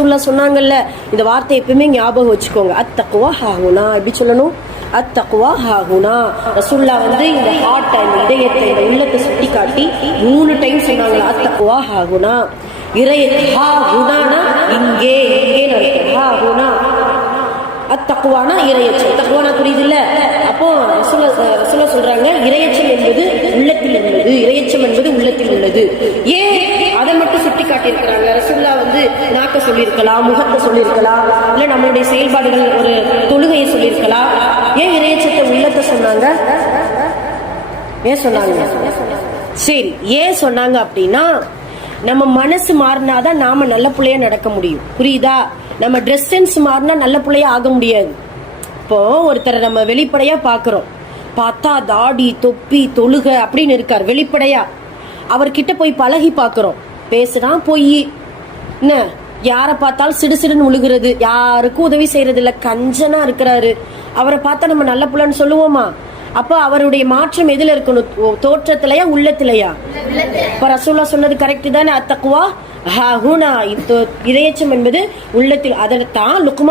ரசூல்லா சொன்னாங்கல்ல இந்த வார்த்தை எப்பவுமே ஞாபகம் வச்சுக்கோங்க. அத்தக்குவா ஹாகுனா எப்படி சொல்லணும்? அத்தக்குவா ஹாகுனா ரசூல்லா வந்து இந்த ஹார்ட்டை இந்த இதயத்தை இந்த உள்ளத்தை சுட்டி காட்டி மூணு டைம் சொன்னாங்க அத்தக்குவா ஹாகுனா இறைய ஹா குணானா இங்கே இங்கே ஹா குணா அத்தக்குவானா இரையச்சம் தக்குவானா புரியுது இல்ல அப்போ சொல்ல ரசூல சொல்றாங்க இரையச்சம் என்பது உள்ளத்தில் உள்ளது இரையச்சம் என்பது உள்ளத்தில் உள்ளது. ஏன் அதை மட்டும் சுட்டி காட்டியிருக்கிறாங்க ரசுல்லா வந்து நாக்க சொல்லியிருக்கலாம் முகத்தை சொல்லியிருக்கலாம் இல்ல நம்மளுடைய செயல்பாடுகள் ஒரு தொழுகையை சொல்லியிருக்கலாம். ஏன் இறையச்சத்தை உள்ளத்தை சொன்னாங்க? ஏன் சொன்னாங்க? சரி ஏன் சொன்னாங்க அப்படின்னா நம்ம மனசு மாறினாதான் நாம நல்ல பிள்ளையா நடக்க முடியும். புரியுதா? நம்ம ட்ரெஸ் சென்ஸ் மாறினா நல்ல பிள்ளையா ஆக முடியாது. இப்போ ஒருத்தரை நம்ம வெளிப்படையா பாக்குறோம் பார்த்தா தாடி தொப்பி தொழுக அப்படின்னு இருக்கார் வெளிப்படையா. அவர்கிட்ட போய் பழகி பாக்குறோம் பேசுறான் போய். என்ன? யாரை பார்த்தாலும் சிடு சிடுன்னு உழுகிறது. யாருக்கும் உதவி செய்யறது இல்லை கஞ்சனா இருக்கிறாரு. அவரை பார்த்தா நம்ம நல்ல புள்ளன்னு சொல்லுவோமா? அப்ப அவருடைய மாற்றம் எதுல இருக்கணும்? தோ- தோற்றத்திலயா உள்ளத்திலயா? இப்ப ரசூல்லா சொன்னது கரெக்ட் தானே? அத்தக்குவா ஹூனா. இதயச்சம் என்பது உள்ளத்தில். அதைத்தான் லுக்மா